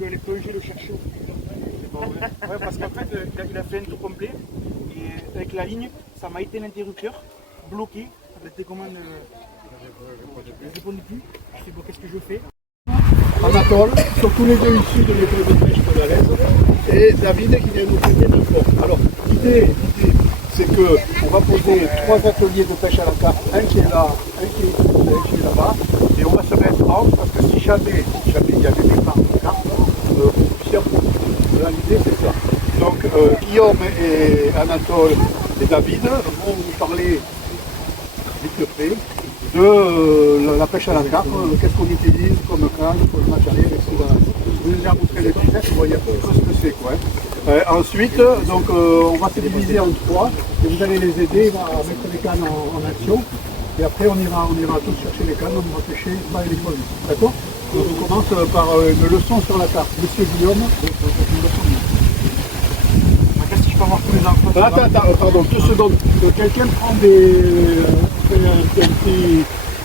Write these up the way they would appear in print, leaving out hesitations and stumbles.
je vais aller plonger le chercher au fond. Bon, ouais, parce qu'en fait, il a fait un tour complet. Et avec la ligne, ça m'a éteint l'interrupteur, bloqué. La télécommande ne répondait plus. Je sais pas qu'est-ce que je fais. Anatole, sont tous les deux issus de l'école de pêche congolaise, et David qui vient nous traiter d'un port. Alors, l'idée, c'est qu'on va poser 3 ateliers de pêche à la carte, un qui est là, un qui est ici, un qui est là-bas, et on va se mettre entre parce que si jamais il y avait des parts de carte, vous puissiez en profiter. Là, l'idée, c'est ça. Donc, Guillaume et Anatole et David vont nous parler vite fait de la pêche à la carpe, qu'est-ce qu'on utilise comme canne, comme matériel, etc. Vous nous avez montré les pièces, vous voyez un peu ce que c'est, quoi. Ensuite, donc, on va se diviser en 3 et vous allez les aider à mettre les cannes en action. Et après, on ira tous chercher les cannes, on ira pêcher pas les produits. D'accord? Donc, on commence par une leçon sur la carte. Monsieur Guillaume, une leçon. Qu'est-ce que je peux avoir tous les enfants? Attends, pardon, 2 secondes. Quelqu'un prend un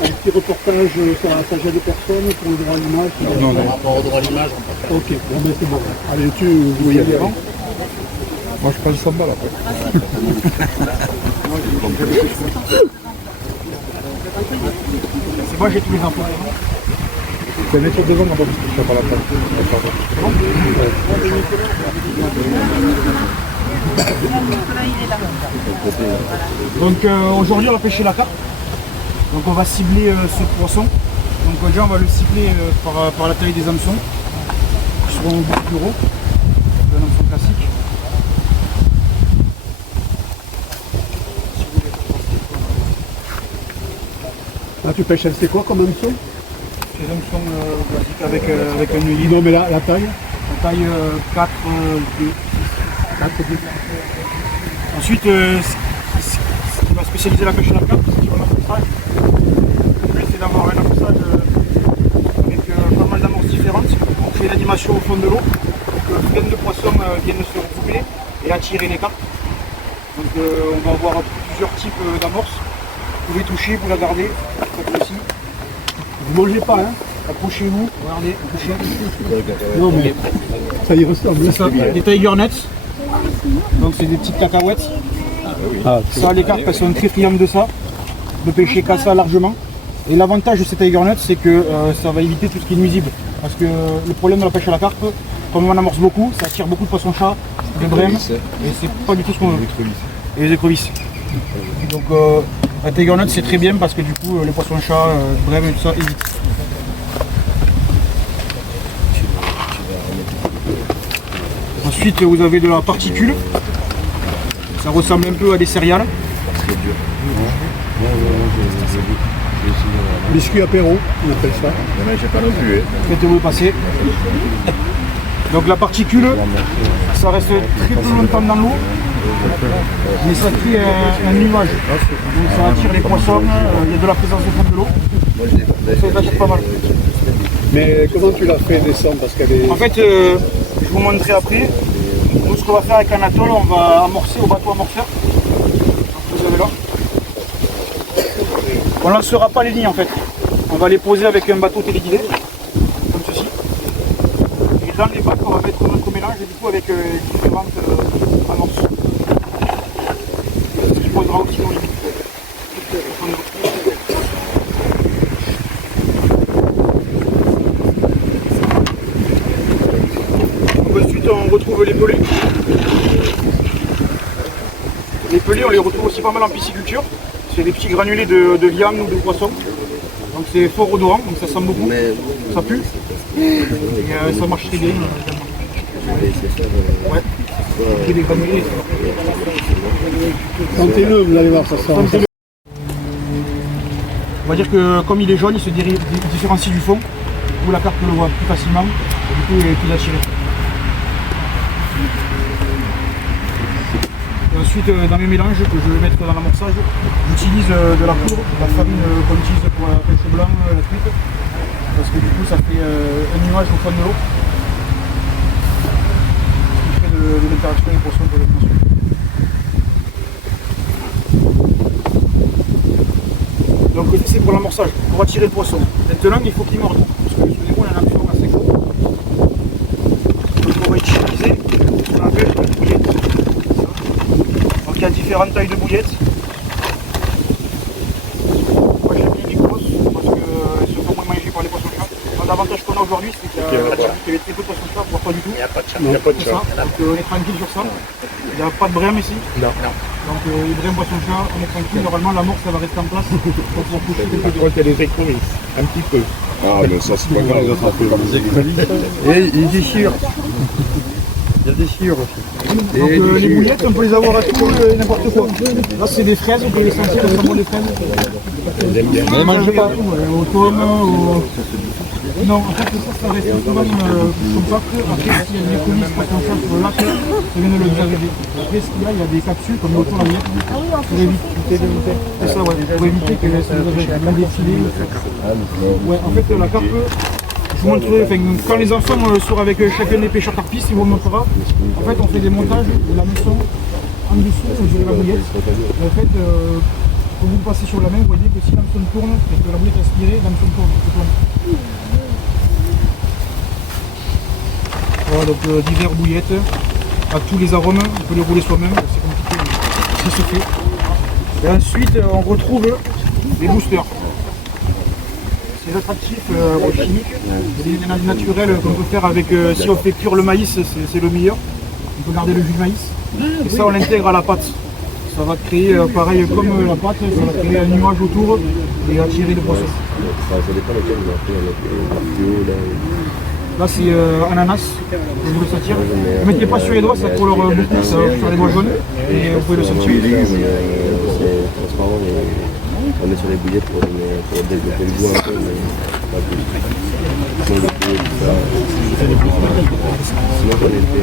petit reportage sur la page de personnes pour le droit à l'image. Non, par rapport au droit à l'image, on peut faire. Ok, bon ben c'est bon. Allez, vous y allez avant. Moi je prends le sambal après. C'est moi, j'ai tous les enfants. C'est mettre devant d'abord parce que je ne fais pas la place. Donc aujourd'hui on va pêcher la carpe. Donc on va cibler ce poisson. Donc déjà on va le cibler par la taille des hameçons. Qui seront beaucoup plus gros. Un hameçon classique. Là tu pêches, c'est quoi comme hameçon? C'est des hameçons classiques avec un œillet. Non mais la taille? La taille 4 2. 4 2. Ensuite, ce qui va spécialiser la pêche à la carpe, c'est sur l'amorçage. Le but c'est d'avoir un amorçage avec pas mal d'amorces différentes pour créer l'animation au fond de l'eau, pour que plein de poissons viennent se regrouper et attirer les carpes. Donc on va avoir plusieurs types d'amorces. Vous pouvez toucher, vous la gardez, faites aussi. Vous mangez pas, hein? Approchez-vous, regardez, touchez. Non mais ça y ressemble. Ça, des Tiger Nets. Donc c'est des petites cacahuètes. Ah, Ça, les carpes, elles sont très friandes de ça, de pêcher qu'à ça largement. Et l'avantage de ces Tiger Nuts, c'est que ça va éviter tout ce qui est nuisible. Parce que le problème de la pêche à la carpe, comme on en amorce beaucoup, ça attire beaucoup de poissons-chats, de brèmes, et c'est pas du tout ce qu'on veut. Et les écrevisses. Donc la Tiger Nut, c'est très bien parce que du coup, les poissons-chats, brèmes et tout ça, évitent. Ensuite, vous avez de la particule. Ça ressemble un peu à des céréales. Biscuit apéro, on appelle ça. J'ai pas non plus. Faites-vous passer. Donc la particule, ça reste très peu longtemps dans l'eau, mais ça crée un nuage. Donc ça attire les poissons, il y a de la présence au fond de l'eau. Ça les attire pas mal. Mais comment tu l'as fait descendre parce qu'elle est... En fait, je vous montrerai après. Nous, ce qu'on va faire avec Anatole, on va amorcer au bateau amorceur. Vous avez là. On ne lancera pas les lignes en fait. On va les poser avec un bateau téléguidé, comme ceci. Et dans les bacs, on va mettre notre mélange du coup avec différentes amorces. Ce qui posera aussi nos limites. Ensuite, on retrouve les pelés. Les pelés, on les retrouve aussi pas mal en pisciculture. C'est des petits granulés de viande ou de poisson. Donc c'est fort odorant, donc ça sent beaucoup. Ça pue. Et ça marche très bien également. Ouais. C'est des granulés. Sentez-le, vous allez voir, ça sent. On va dire que comme il est jaune, il se différencie du fond, où la carpe le voit plus facilement, et du coup il est plus attiré. Et ensuite, dans mes mélanges que je vais mettre dans l'amorçage, j'utilise de la poudre, de la farine qu'on utilise pour la pêche au blanc, la truite, parce que du coup ça fait un nuage au fond de l'eau, ce qui fait de l'interaction des poissons pour l'alimentation. Donc c'est pour l'amorçage, pour attirer le poisson. Maintenant il faut qu'il morde, parce que souvenez-vous on a un hameçon assez gros. utiliser ce qu'on appelle une bouillette. Donc il y a différentes tailles de bouillettes. Moi j'aime bien les grosses parce qu'elles se font moins manger par les poissons-chat. L'avantage qu'on a aujourd'hui, c'est qu'il y avait très peu de poissons-chat, voire pas du tout. Il n'y a pas de chat. Il n'y a pas de chat. Donc on est tranquille sur ça. Il n'y a pas de brème ici. Non. Donc les brèmes poissons-chat, on est tranquille. Normalement la morse ça va rester en place. Donc on couche Par contre, il y a des écrevisses, un petit peu. Ah, mais ça, c'est pas grave. Et ils déchirent. Il y a des chiures aussi. Donc les bouillettes, on peut les avoir à tout et n'importe quoi. Là c'est des fraises, on peut les sentir, ça sent bon les fraises. J'aime bien. Mais mangez pas tout, aux pommes, aux... Non, en fait ça reste souvent compact. Après s'il y a des coulisses pour qu'on fasse sur le lac, ça vient de le désagréger. Après ce qu'il y a, il y a des capsules comme autour de la bouillette pour éviter c'est ça, ouais, pour éviter que ça désagrége, même des filets. Ouais, en fait la carpe, je vous montrerai, enfin, quand les enfants seront avec chacun des pêcheurs carpistes, ils vous montrera. En fait on fait des montages de la meçon en dessous de la bouillette. Et en fait, quand vous passez sur la main, vous voyez que si l'hameçon tourne et que la bouillette est aspirée, l'hameçon tourne. Voilà, donc divers bouillettes à tous les arômes, on peut les rouler soi-même, c'est compliqué, mais ça se fait. Et ensuite on retrouve les boosters. C'est des attractifs chimiques, des naturels qu'on peut faire avec, si on fait cuire le maïs, c'est le meilleur. On peut garder le jus de maïs. Et ça on l'intègre à la pâte. Ça va créer, pareil comme la pâte, ça va créer un nuage autour et attirer le poisson. Ça dépend lequel vous appelez avec Là c'est ananas, je vous le sentir. Ne mettez pas sur les doigts, ça colore beaucoup, ça va faire les doigts jaunes et vous pouvez le sentir. C'est transparent, on est sur les bouillettes pour développer le goût un peu, mais pas plus. Sinon, le goût, ça. Sinon, on était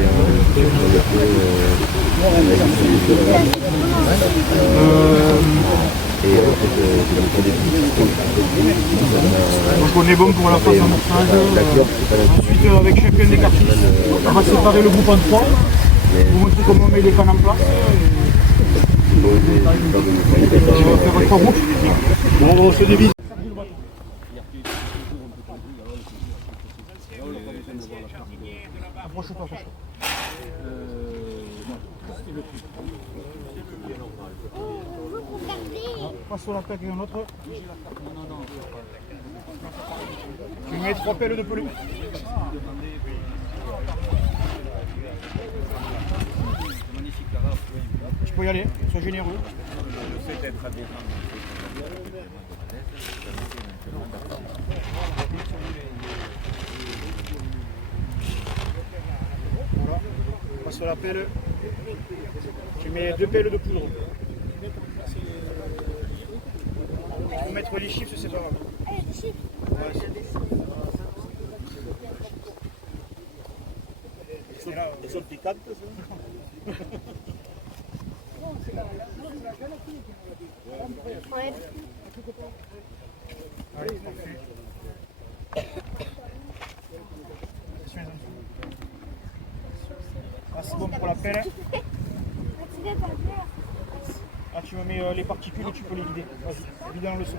et en fait, c'est comme ça des donc on est bon pour la phase d'amorçage. Ensuite avec chacun des cartouches, on va séparer le groupe en trois. Vous montrer comment on met les cannes en place. On va faire trois groupes. Bon, on se divise. Approche-toi, approche-toi. Passe sur la plaque et un autre. Tu mets 3 pelles de peluche. Tu peux y aller, sois généreux. Voilà, passe sur la pelle. Tu mets 2 pelles de poudre. Tu peux mettre les chiffres, c'est pas grave. Elles sont piquantes, ça. Ouais. Allez, parfait. Ah, c'est bon pour la pelle. Ah, tu me mets les particules et tu peux les vider. Vas-y, vide dans le seau.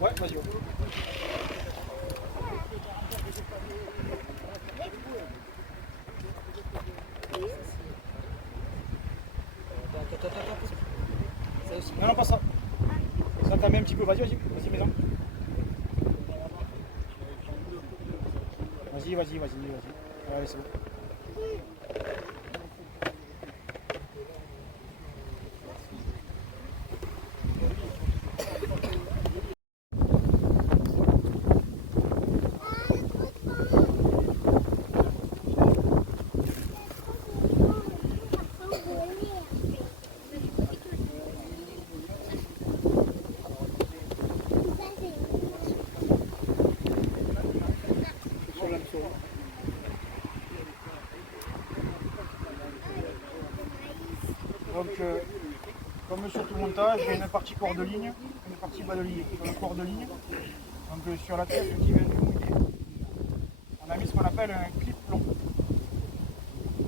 Ouais, vas-y. Non, non, pas ça. Ça t'a mis un petit peu. Vas-y, vas-y, mets-en. Vas-y. Allez, c'est bon. Donc, comme sur tout montage, il y a une partie corps de ligne, une partie bas de ligne. Sur le corps de ligne, donc sur la pièce qui vient du mouiller, on a mis ce qu'on appelle un clip plomb.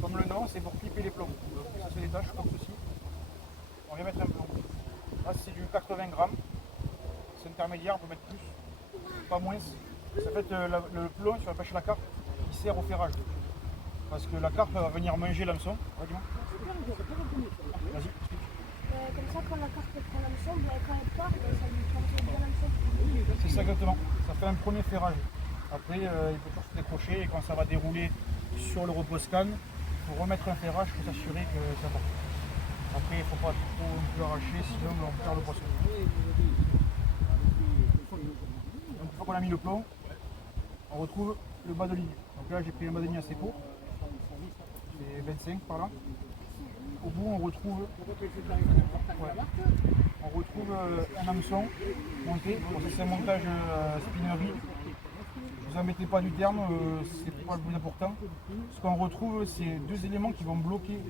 Comme le nom, c'est pour clipper les plombs. Donc, ça se détache comme ceci. On vient mettre un plomb. Là, c'est du 80 grammes. C'est intermédiaire, on peut mettre plus. pas moins. En fait, le plomb sur la pêche à la carpe, il sert au ferrage. Parce que la carpe va venir manger l'hameçon. Ouais, dis-moi. Vas-y. Comme ça, quand la carte prend l'hameçon, quand elle part, ça lui prend bien l'hameçon. C'est ça exactement. Ça fait un premier ferrage. Après, il faut toujours se décrocher et quand ça va dérouler sur le repose-canne, il faut remettre un ferrage pour s'assurer que ça part. Après, il ne faut pas trop non plus arracher, sinon on perd le poisson. Donc une fois qu'on a mis le plomb, on retrouve le bas de ligne. Donc là, j'ai pris un bas de ligne assez court, c'est 25 par là. Au bout, on retrouve un hameçon monté. Bon, ça, c'est un montage spinnerie. Ne vous embêtez pas du terme, c'est pas le plus important. Ce qu'on retrouve, c'est deux éléments qui vont bloquer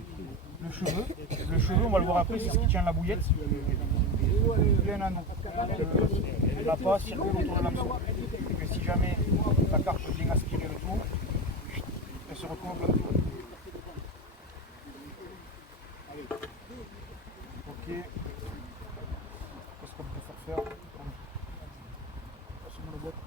le cheveu. Le cheveu, on va le voir après, c'est ce qui tient la bouillette. Il y a un anneau. La passe circule autour de l'hameçon. Et si jamais la carpe vient aspirer le tour, elle se retrouve en plein tour. Ok. Qu'est-ce qu'on peut faire? Passons-moi la boîte.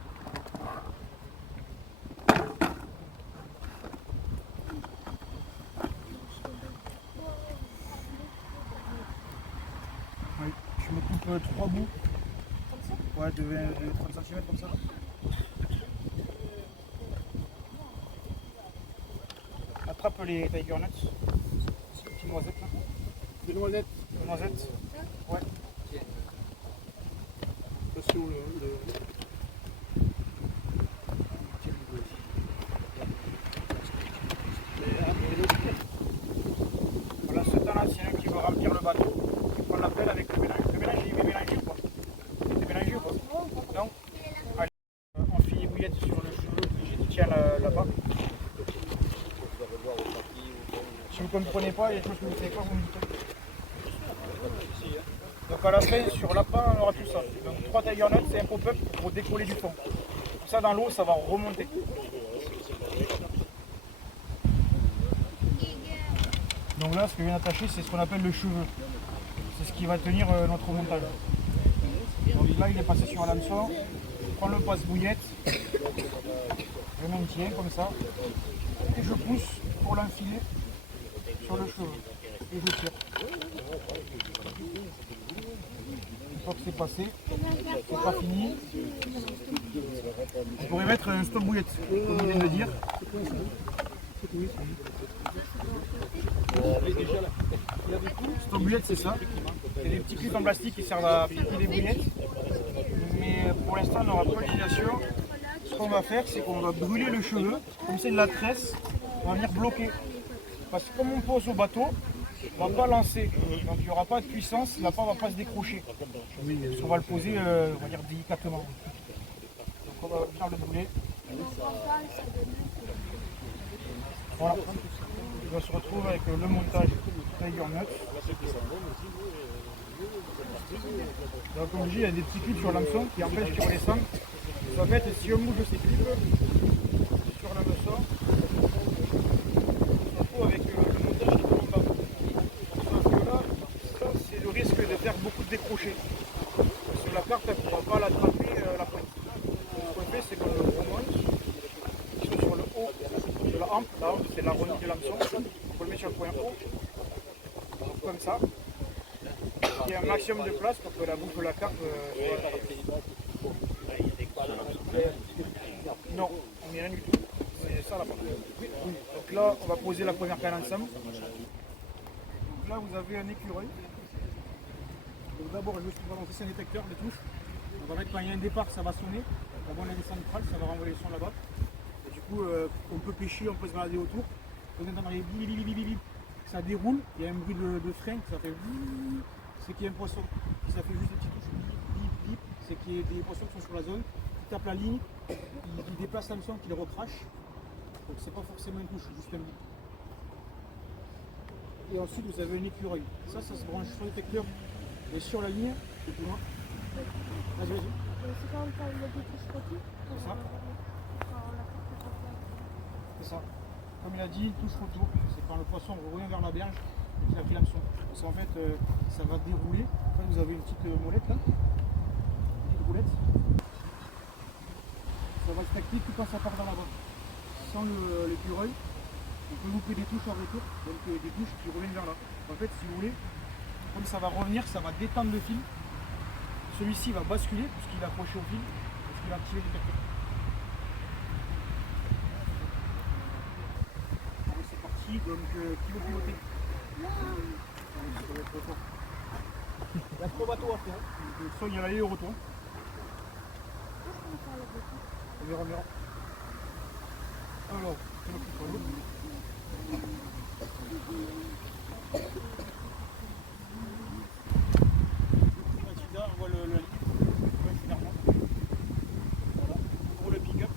Oui, je me coupe 3 bouts. Ouais, de 30 cm comme ça. Attrape les tiger nuts. Ces petites noisettes là. Des noisettes. Des noisettes. Ouais. Attention, Voilà, ce temps-là, c'est un qui veut remplir le bateau. On l'appelle avec le mélange. Le mélange, il est mélangé ou pas? Il est mélangé ou pas? Non? Allez, on finit bouillette sur le cheveu qui tient là-bas. Si vous ne comprenez pas, il y a des choses que vous ne savez pas, vous me dites. Donc à la fin, sur l'appât, on aura tout ça. Donc 3 tiger nuts, c'est un pop-up pour décoller du fond. Comme ça, dans l'eau, ça va remonter. Donc là, ce que je viens d'attacher, c'est ce qu'on appelle le cheveu. C'est ce qui va tenir notre montage. Donc là, il est passé sur un hameçon. Je prends le passe-bouillette. Je maintiens comme ça. Et je pousse pour l'enfiler sur le cheveu. Et je tire. Une fois que c'est passé, c'est pas fini. On pourrait mettre un stop bouillette, comme il vient de dire. Stop bouillette, c'est ça. C'est des petits clips en plastique qui servent à piquer les bouillettes. Mais pour l'instant, on n'aura pas l'utilisation. Ce qu'on va faire, c'est qu'on va brûler le cheveu. Comme c'est de la tresse, on va venir bloquer. Parce que comme on pose au bateau, on ne va pas lancer. Donc il n'y aura pas de puissance, la part ne va pas se décrocher. Parce qu'on va le poser, on va dire délicatement. Donc on va faire le brûler. Voilà. On se retrouve avec le montage tiger nut. Donc comme je dis, il y a des petits clips sur l'hameçon qui empêchent qu'il redescende. En fait, si on bouge ces clips sur l'hameçon, on se retrouve avec le montage qui tombe en bas. Sauf que là, ça, c'est le risque de faire beaucoup de décrochés. Sur la carte, elle ne pourra pas l'attraper la pointe. Ce qu'on fait, c'est qu'on le remonte sur le haut de la hampe. La hampe, c'est la rondille de l'hameçon. On peut le mettre sur le point haut, comme ça. Il y a un maximum de place pour que la boucle de la carpe soit attrapée. Non, on n'y a rien du tout. C'est ça la partie. Donc là, on va poser la première canne ensemble. Donc là, vous avez un écureuil. Donc d'abord, on va lancer un détecteur de touche. On va mettre quand il y a un départ, ça va sonner. D'abord, la centrale, ça va renvoyer le son là-bas. Et du coup, on peut pêcher, on peut se balader autour. On entend les bip, bip, bip, bip, bip. Ça déroule, il y a un bruit de frein, ça fait bip. C'est qu'il y a un poisson. Si ça fait juste des petites touches bip, bip, bip, c'est qu'il y a des poissons qui sont sur la zone. Ils tapent la ligne, ils déplacent l'hameçon, qu'ils le recrachent. Donc c'est pas forcément une touche, juste un bip. Et ensuite vous avez un écureuil. Ça se branche sur le détecteur et sur la ligne. Et plus loin. Vas-y, vas-y. C'est quand on le détruit petit. C'est ça. C'est ça. Comme il a dit, touche retour. C'est quand le poisson revient vers la berge et qu'il a pris l'hameçon. Parce qu'en fait, ça va dérouler. En fait, vous avez une petite molette là. Une petite roulette. Ça va se tactique tout quand ça part dans la bas. Sans l'écureuil, on peut louper des touches en retour, donc des touches qui reviennent vers là. En fait, si vous voulez, comme ça va revenir, ça va détendre le fil. Celui-ci va basculer puisqu'il est accroché au fil, parce qu'il va activer le capteur. Allez, c'est parti, donc qui veut piloter? Il y a 3 bateaux à faire. Soit il y a l'aller et le retour. On verra, on verra. Alors, c'est moi qui prends l'autre. Là, on voit le ligne. Voilà. Pour le pick-up.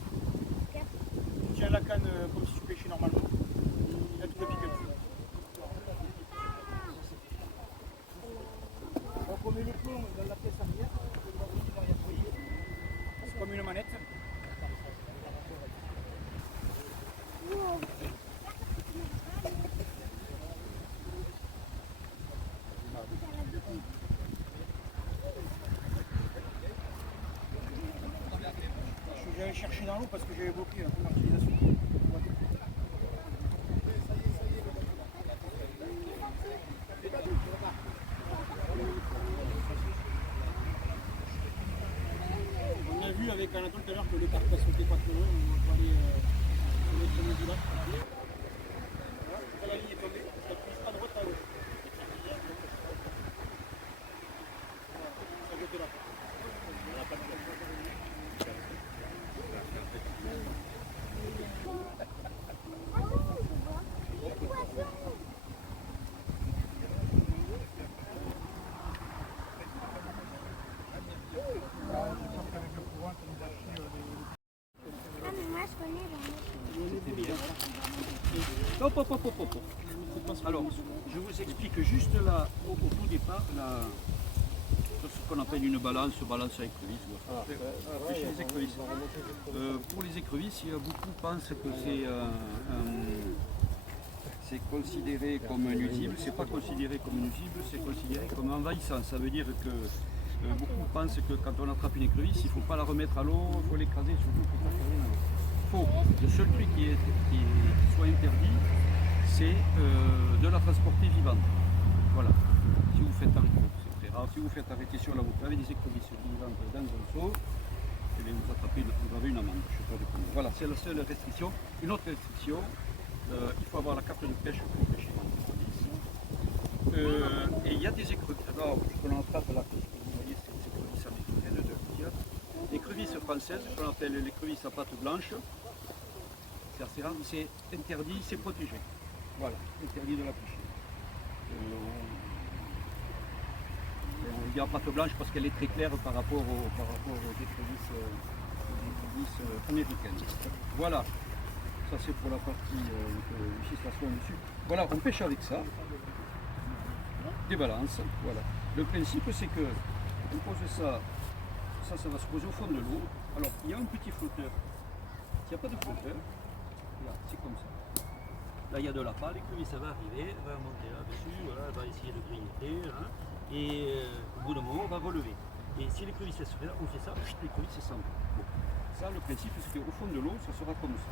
Tu tiens la canne comme si tu pêchais normalement. Il y a tout le pick-up. Donc on met le plomb dans la pièce arrière. C'est comme une manette. Je vais aller chercher dans l'eau parce que j'avais bloqué la première utilisation. On a vu avec Anatole tout à l'heure que le carpe sautait pas trop loin, on va aller sur l'autre midi là. Voilà, quand la ligne est tombée, ça pousse à droite à gauche. Ça jetait là. Ah, mais moi, je connais la Hop, hop, hop, hop, hop. Alors, je vous explique juste là, au tout départ, sur ce qu'on appelle une balance à écrevisses. Pêcher les écrevisses. Pour les écrevisses, beaucoup pensent que c'est considéré comme nuisible. C'est pas considéré comme nuisible, c'est considéré comme envahissant. Ça veut dire que beaucoup pensent que quand on attrape une écrevisse, il ne faut pas la remettre à l'eau, il faut l'écraser, surtout pour pas faire rien. Faux. Le seul truc qui soit interdit, c'est de la transporter vivante. Voilà. Si vous faites arrêter, c'est très rare, si vous faites arrêter sur la route avec des écrevisses vivantes dans un seau, eh bien vous attrapez, vous avez une amende. Je sais pas de combien. Voilà, c'est la seule restriction. Une autre restriction, il faut avoir la carte de pêche pour pêcher dans l'écrevisse. Et il y a des écrevisses. Alors, ce qu'on attrape là, vous voyez, c'est des écrevisses américaines de tir. L'écrevisse française, ce qu'on appelle l'écrevisse à pattes blanches, c'est assez rare, c'est interdit, c'est protégé. Voilà, interdit de la pêcher. On dit à pattes blanches parce qu'elle est très claire par rapport aux écrevisses américaines. Voilà, ça c'est pour la partie législation dessus. Voilà, on pêche avec ça. Des balances, voilà. Le principe c'est que on pose ça va se poser au fond de l'eau. Alors il y a un petit flotteur. S'il n'y a pas de flotteur, là c'est comme ça. Là il y a de la pâle, l'écrevisse ça va arriver, elle va monter là-dessus, voilà, elle va essayer de grignoter, hein, et au bout d'un moment on va relever. Et si l'écrevisse se fait là, on fait ça, l'écrevisse s'en va. Bon. Ça le principe c'est qu'au fond de l'eau ça sera comme ça.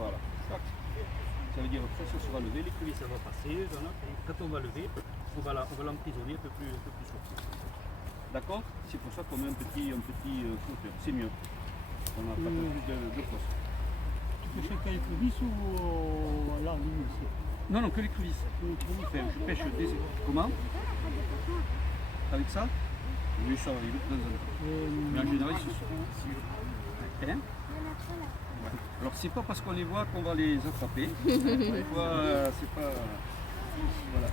Voilà. Ça veut dire que ça sera levé, l'écrevisse ça va passer, voilà. Et quand on va lever, on va l'emprisonner un peu plus sorti. D'accord? C'est pour ça qu'on met un petit flotteur, c'est mieux. On n'a pas plus de poste. Tu pêches avec l'écrevisse ou à la ligne aussi? Non, non, que l'écrevisse. Enfin, je pêche des... Comment? Avec ça? Oui, ça arrive de temps en temps. Mais en général, c'est... Hein? Alors, c'est pas parce qu'on les voit qu'on va les attraper. Des fois, c'est pas... Voilà.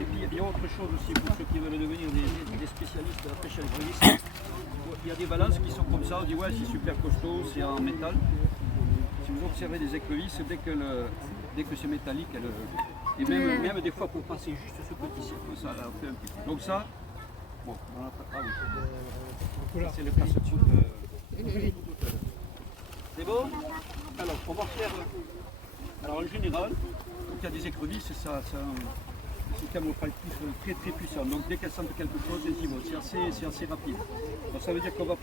Et puis il y a autre chose aussi pour ceux qui veulent devenir des spécialistes de la pêche à l'écrevisse. Il y a des balances qui sont comme ça, on dit ouais c'est super costaud, c'est en métal. Si vous observez des écrevisses, dès que c'est métallique, et même des fois pour passer juste ce petit circuit, ça fait un petit peu. Donc ça, bon, on a pas. Ah oui. C'est le casse-croûte. C'est bon? Alors on va faire. Alors en général, quand il y a des écrevisses, c'est un camouflage très très puissant. Donc dès qu'elles sentent quelque chose, elles y vont. C'est assez rapide. Donc ça veut dire qu'on va...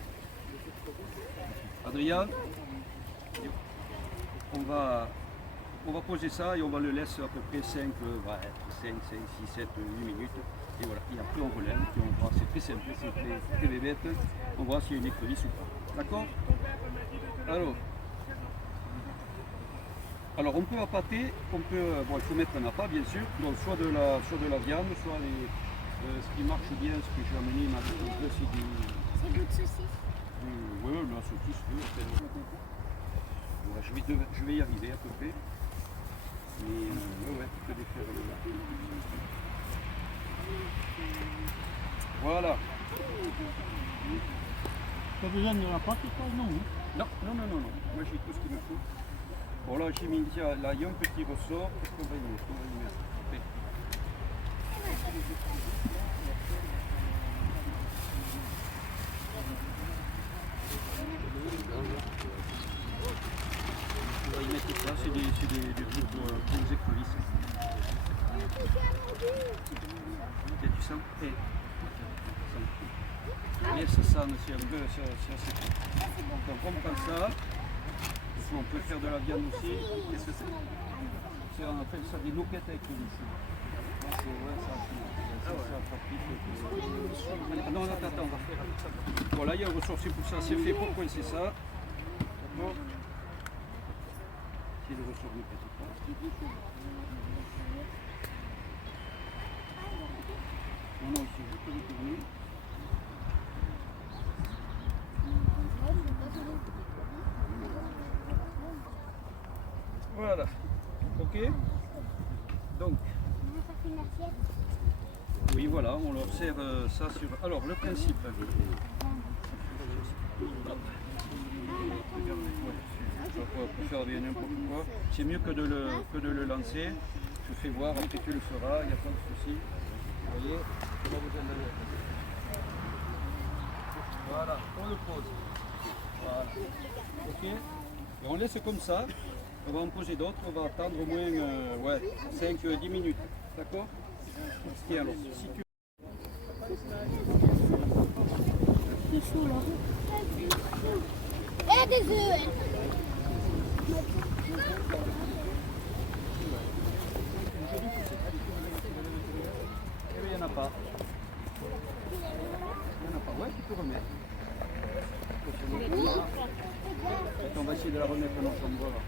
Adrien, On va poser ça et on va le laisser à peu près 5, 6, 7, 8 minutes. Et voilà, et après on relève et on voit, c'est très simple, c'est très bébête. On voit s'il y a une écrevisse ou pas. D'accord? Alors on peut appâter, il faut mettre un appât bien sûr, donc soit de la viande, soit ce qui marche bien, ce que j'ai amené, c'est du... C'est goût de saucisse. Oui, la saucisse, oui. Voilà, je vais y arriver à peu près. Mais tu peux défaire le... Voilà. Tu as besoin de la pâte ou pas? Non. Non. Moi j'ai tout ce qu'il me faut. Bon là j'ai mis là il y a un petit ressort. Qu'est-ce qu'on va y mettre? Après. On va y mettre ça, c'est des petites écrevisses. Tiens, tu sens? Et ça sent, c'est un peu, c'est assez bon. Donc on prend ça. On peut faire de la viande aussi. Qu'est-ce que c'est? On appelle ça des loquettes avec le ici. Non, attends, on va faire. Voilà, il y a un ressort, c'est pour ça, c'est fait pour coincer ça. D'accord? Si le ressort ne pète pas. Non, c'est juste le tourner. Voilà, ok. Donc, oui, voilà, on leur sert ça sur. Alors, le principe. Pour faire bien n'importe quoi, c'est mieux que de le lancer. Je fais voir, après tu le feras, il n'y a pas de souci. Vous voyez, on va vous en donner. Voilà, on le pose. Voilà. Ok. Et on laisse comme ça. On va en poser d'autres, on va attendre au moins 5-10 minutes. D'accord? Et alors, si tu... Il est chaud là. Et des œufs. Il n'y en a pas. Ouais, tu peux remettre. Attends, on va essayer de la remettre ensemble. Voilà.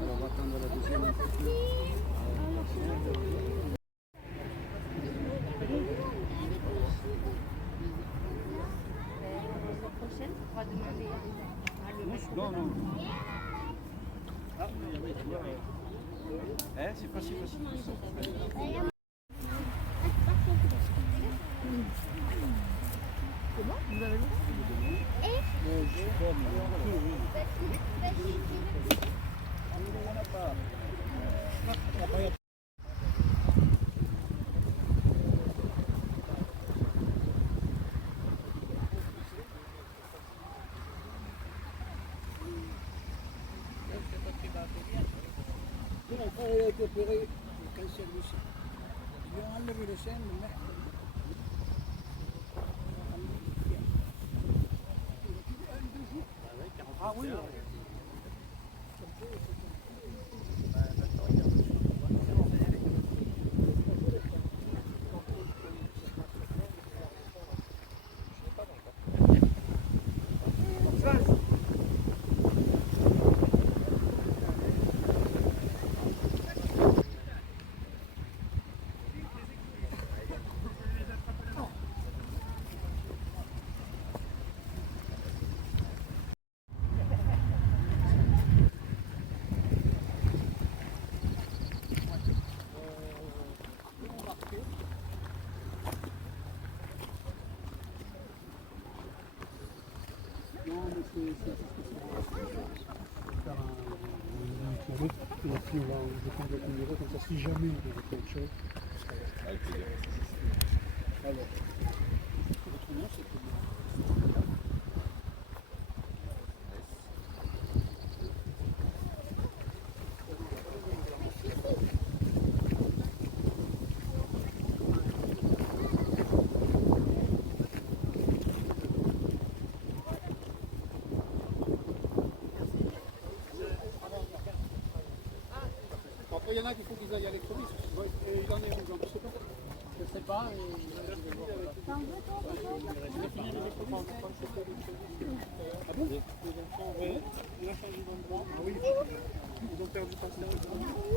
Alors, on va attendre la deuxième. Non. C'est pas si facile que ça. Elle a été opérée du cancer du sein. Ils lui ont enlevé le sein le mercredi. Ah oui. Et puis on va prendre le numéro comme ça si jamais il y a quelque chose. Alors, votre nom c'est comment? a qu'il faut qu'ils aillent à l'électronique. Il en est où, je sais pas. Je sais pas, mais T'en veux, toi, Ah bon? Les enfants, ouais. Ils ont changé d'endroit. Ah oui, ils ont perdu patience.